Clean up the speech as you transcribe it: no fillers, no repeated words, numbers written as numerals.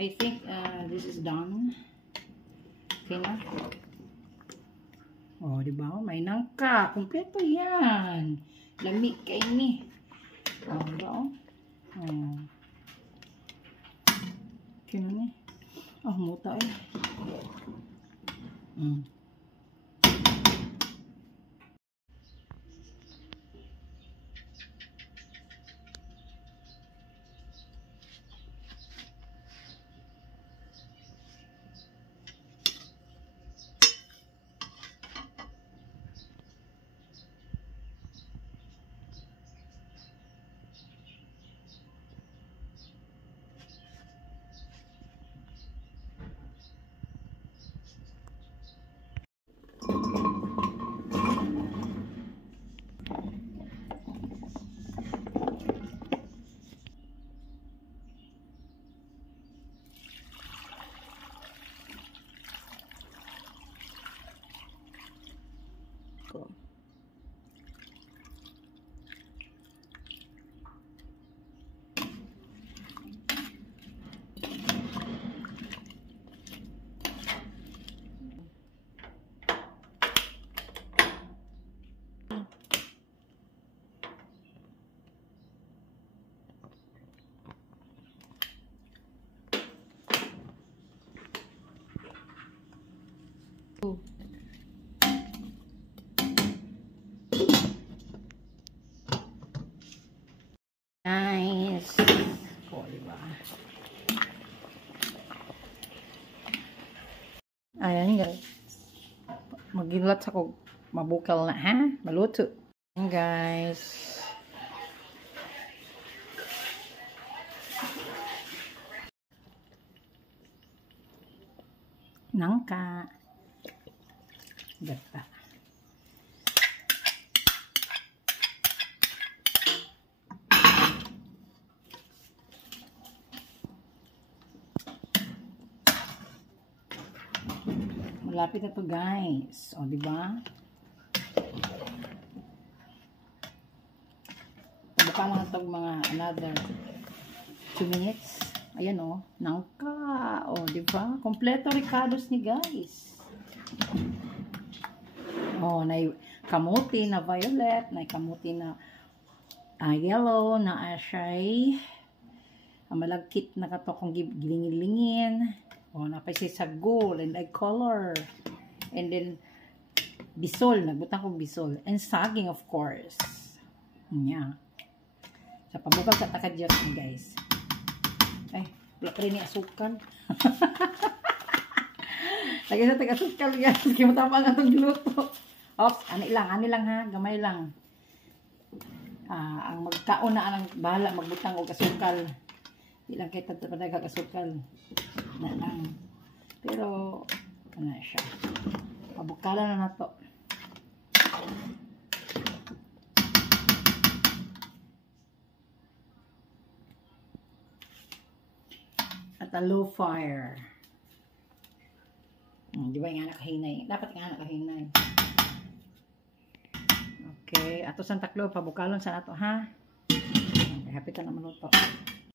I think this is done. Okay na. Oh, di ba? May nangka. Kompleto yan. Lamig kayo ni. Oh, di ba? Oh. Okay na ni. Oh, muta eh. Nice. Oh, diba? Ayan guys. Magilat ako. Mabukal na ha. Maluto. Ayan guys. Nangka. Gata. Malapit na to guys. O, diba? Baka lang ito mga another 2 minutes. Ayan o. Nangka. O, diba? Kompleto ricados ni guys. O, na kamuti na violet. Na kamuti na yellow. Na asyay malagkit na kato kung gilingin-lingin. Oh, napay sa gold and like color. And then bisol, nagbutang ko bisol. And saging of course. Nya. Sa pabukal sa takadjot guys. Ay, wala pa rin ni asukal. Lagi sa taga-asukal guys. Kaya matapang atong giluto. Oops, ani lang ha. Gamay lang. Ang magkaon na ang bahala magbutang og asukal. Ilang kita pada kasukal na lang. Pero ano siya. Pabukalan na nato. At a low fire. Di ba nga nakahinay? Dapat nga nakahinay. Okay. Ato sa taklo, pabukalon sa nato ha. Happy ka naman ito.